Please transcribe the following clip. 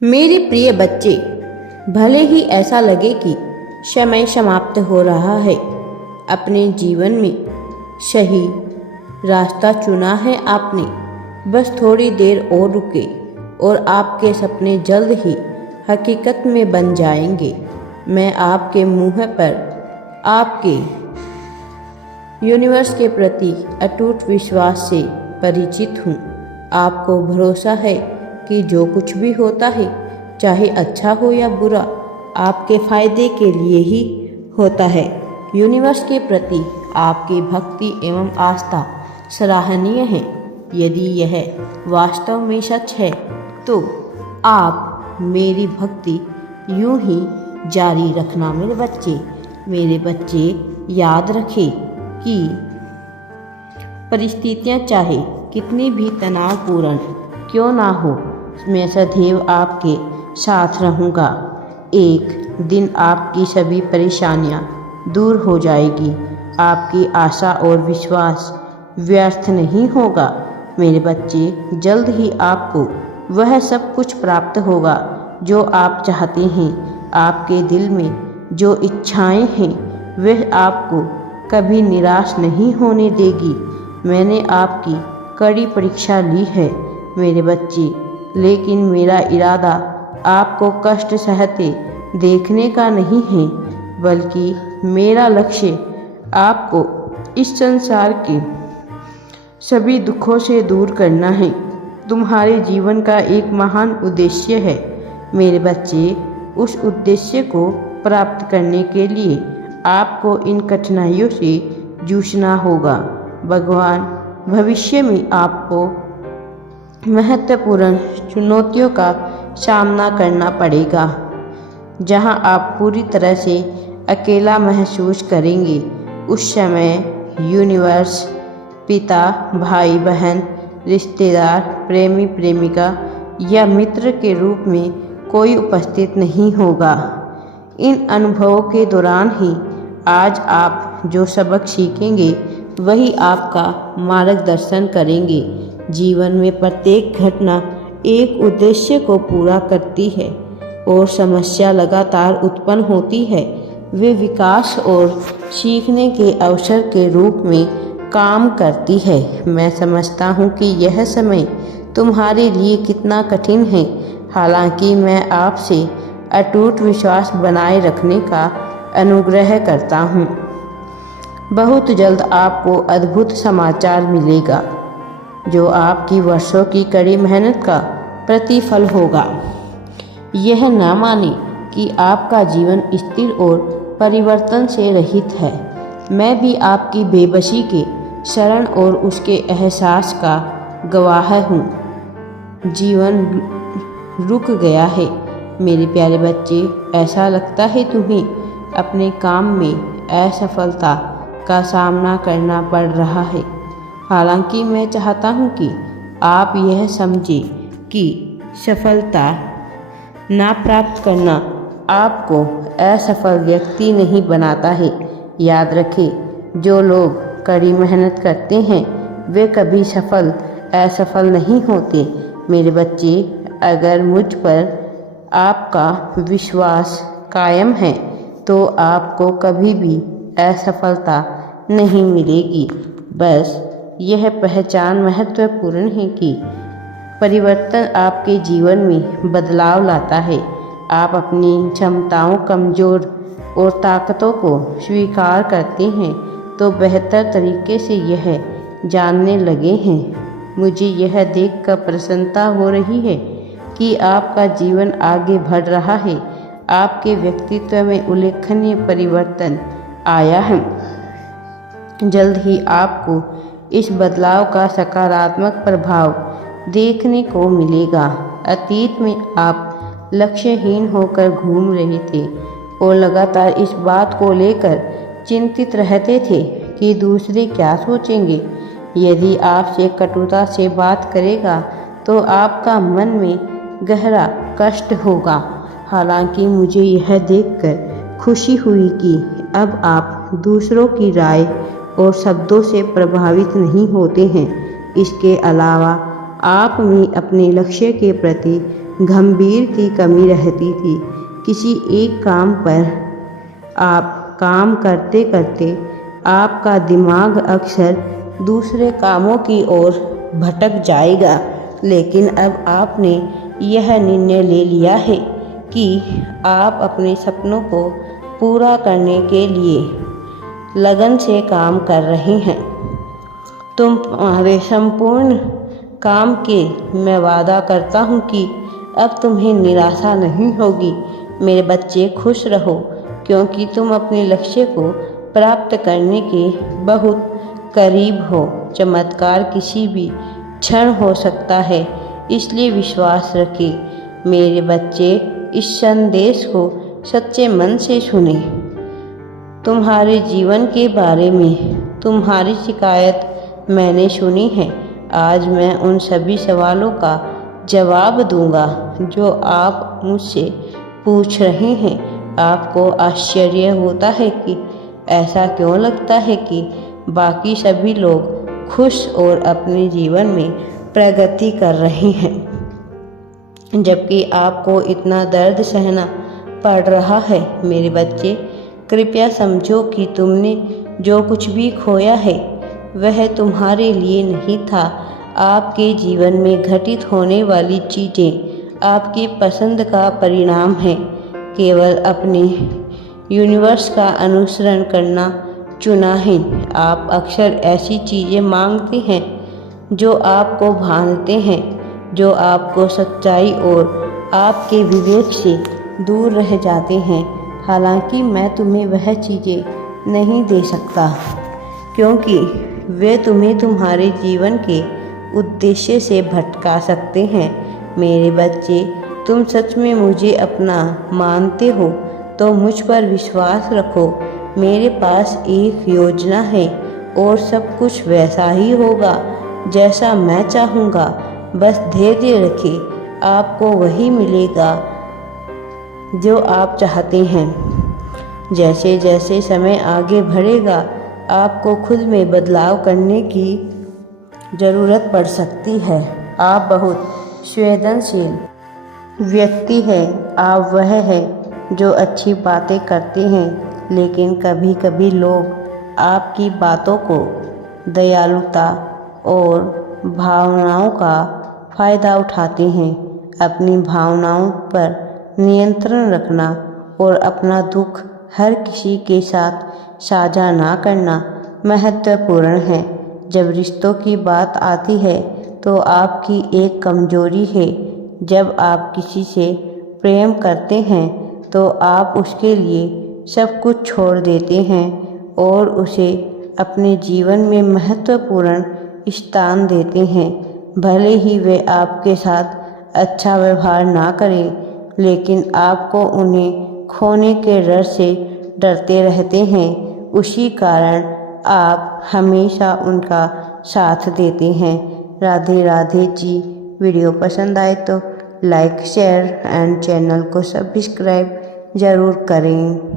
मेरे प्रिय बच्चे, भले ही ऐसा लगे कि समय समाप्त हो रहा है, अपने जीवन में सही रास्ता चुना है आपने। बस थोड़ी देर और रुके और आपके सपने जल्द ही हकीकत में बन जाएंगे। मैं आपके मुंह पर आपके यूनिवर्स के प्रति अटूट विश्वास से परिचित हूँ। आपको भरोसा है कि जो कुछ भी होता है, चाहे अच्छा हो या बुरा, आपके फायदे के लिए ही होता है। यूनिवर्स के प्रति आपकी भक्ति एवं आस्था सराहनीय है। यदि यह वास्तव में सच है तो आप मेरी भक्ति यूं ही जारी रखना। मेरे बच्चे याद रखें कि परिस्थितियां चाहे कितनी भी तनावपूर्ण क्यों ना हो, मैं सदैव आपके साथ रहूँगा। एक दिन आपकी सभी परेशानियाँ दूर हो जाएगी। आपकी आशा और विश्वास व्यर्थ नहीं होगा। मेरे बच्चे, जल्द ही आपको वह सब कुछ प्राप्त होगा जो आप चाहते हैं। आपके दिल में जो इच्छाएं हैं वह आपको कभी निराश नहीं होने देगी। मैंने आपकी कड़ी परीक्षा ली है मेरे बच्चे, लेकिन मेरा इरादा आपको कष्ट सहते देखने का नहीं है, बल्कि मेरा लक्ष्य आपको इस संसार के सभी दुखों से दूर करना है। तुम्हारे जीवन का एक महान उद्देश्य है मेरे बच्चे। उस उद्देश्य को प्राप्त करने के लिए आपको इन कठिनाइयों से जूझना होगा। भगवान भविष्य में आपको महत्वपूर्ण चुनौतियों का सामना करना पड़ेगा, जहां आप पूरी तरह से अकेला महसूस करेंगे। उस समय यूनिवर्स, पिता, भाई बहन, रिश्तेदार, प्रेमी प्रेमिका या मित्र के रूप में कोई उपस्थित नहीं होगा। इन अनुभवों के दौरान ही आज आप जो सबक सीखेंगे वही आपका मार्गदर्शन करेंगे। जीवन में प्रत्येक घटना एक उद्देश्य को पूरा करती है और समस्या लगातार उत्पन्न होती है। वे विकास और सीखने के अवसर के रूप में काम करती है। मैं समझता हूँ कि यह समय तुम्हारे लिए कितना कठिन है, हालांकि मैं आपसे अटूट विश्वास बनाए रखने का अनुग्रह करता हूँ। बहुत जल्द आपको अद्भुत समाचार मिलेगा जो आपकी वर्षों की कड़ी मेहनत का प्रतिफल होगा। यह न माने कि आपका जीवन स्थिर और परिवर्तन से रहित है। मैं भी आपकी बेबसी के क्षण और उसके एहसास का गवाह हूँ। जीवन रुक गया है मेरे प्यारे बच्चे। ऐसा लगता है तुम्हें अपने काम में असफलता का सामना करना पड़ रहा है। हालांकि मैं चाहता हूँ कि आप यह समझें कि सफलता ना प्राप्त करना आपको असफल व्यक्ति नहीं बनाता है। याद रखें, जो लोग कड़ी मेहनत करते हैं वे कभी असफल नहीं होते। मेरे बच्चे, अगर मुझ पर आपका विश्वास कायम है तो आपको कभी भी असफलता नहीं मिलेगी। बस यह पहचान महत्वपूर्ण है कि परिवर्तन आपके जीवन में बदलाव लाता है। आप अपनी क्षमताओं, कमजोर और ताकतों को स्वीकार करते हैं तो बेहतर तरीके से यह जानने लगे हैं। मुझे यह देखकर प्रसन्नता हो रही है कि आपका जीवन आगे बढ़ रहा है। आपके व्यक्तित्व में उल्लेखनीय परिवर्तन आया है। जल्द ही आपको इस बदलाव का सकारात्मक प्रभाव देखने को मिलेगा। अतीत में आप लक्ष्यहीन होकर घूम रहे थे और लगातार इस बात को लेकर चिंतित रहते थे कि दूसरे क्या सोचेंगे। यदि आपसे कटुता से बात करेगा तो आपका मन में गहरा कष्ट होगा। हालांकि मुझे यह देखकर खुशी हुई कि अब आप दूसरों की राय और शब्दों से प्रभावित नहीं होते हैं। इसके अलावा आप में अपने लक्ष्य के प्रति गंभीर की कमी रहती थी। किसी एक काम पर आप काम करते करते आपका दिमाग अक्सर दूसरे कामों की ओर भटक जाएगा, लेकिन अब आपने यह निर्णय ले लिया है कि आप अपने सपनों को पूरा करने के लिए लगन से काम कर रहे हैं। तुम्हारे संपूर्ण काम के मैं वादा करता हूँ कि अब तुम्हें निराशा नहीं होगी। मेरे बच्चे, खुश रहो, क्योंकि तुम अपने लक्ष्य को प्राप्त करने के बहुत करीब हो। चमत्कार किसी भी क्षण हो सकता है, इसलिए विश्वास रखें। मेरे बच्चे, इस संदेश को सच्चे मन से सुने। तुम्हारे जीवन के बारे में तुम्हारी शिकायत मैंने सुनी है। आज मैं उन सभी सवालों का जवाब दूंगा जो आप मुझसे पूछ रहे हैं। आपको आश्चर्य होता है कि ऐसा क्यों लगता है कि बाकी सभी लोग खुश और अपने जीवन में प्रगति कर रहे हैं, जबकि आपको इतना दर्द सहना पड़ रहा है। मेरे बच्चे, कृपया समझो कि तुमने जो कुछ भी खोया है वह तुम्हारे लिए नहीं था। आपके जीवन में घटित होने वाली चीज़ें आपकी पसंद का परिणाम है। केवल अपने यूनिवर्स का अनुसरण करना चुना है। आप अक्सर ऐसी चीज़ें मांगते हैं जो आपको भांते हैं, जो आपको सच्चाई और आपके विवेक से दूर रह जाते हैं। हालांकि मैं तुम्हें वह चीज़ें नहीं दे सकता, क्योंकि वे तुम्हें तुम्हारे जीवन के उद्देश्य से भटका सकते हैं। मेरे बच्चे, तुम सच में मुझे अपना मानते हो तो मुझ पर विश्वास रखो। मेरे पास एक योजना है और सब कुछ वैसा ही होगा जैसा मैं चाहूँगा। बस धैर्य रखें, आपको वही मिलेगा जो आप चाहते हैं। जैसे जैसे समय आगे बढ़ेगा, आपको खुद में बदलाव करने की ज़रूरत पड़ सकती है। आप बहुत संवेदनशील व्यक्ति हैं। आप वह हैं जो अच्छी बातें करते हैं, लेकिन कभी कभी लोग आपकी बातों को दयालुता और भावनाओं का फ़ायदा उठाते हैं। अपनी भावनाओं पर नियंत्रण रखना और अपना दुख हर किसी के साथ साझा ना करना महत्वपूर्ण है। जब रिश्तों की बात आती है तो आपकी एक कमजोरी है। जब आप किसी से प्रेम करते हैं तो आप उसके लिए सब कुछ छोड़ देते हैं और उसे अपने जीवन में महत्वपूर्ण स्थान देते हैं। भले ही वे आपके साथ अच्छा व्यवहार ना करें, लेकिन आपको उन्हें खोने के डर से डरते रहते हैं। उसी कारण आप हमेशा उनका साथ देते हैं। राधे राधे जी। वीडियो पसंद आए तो लाइक, शेयर एंड चैनल को सब्सक्राइब ज़रूर करें।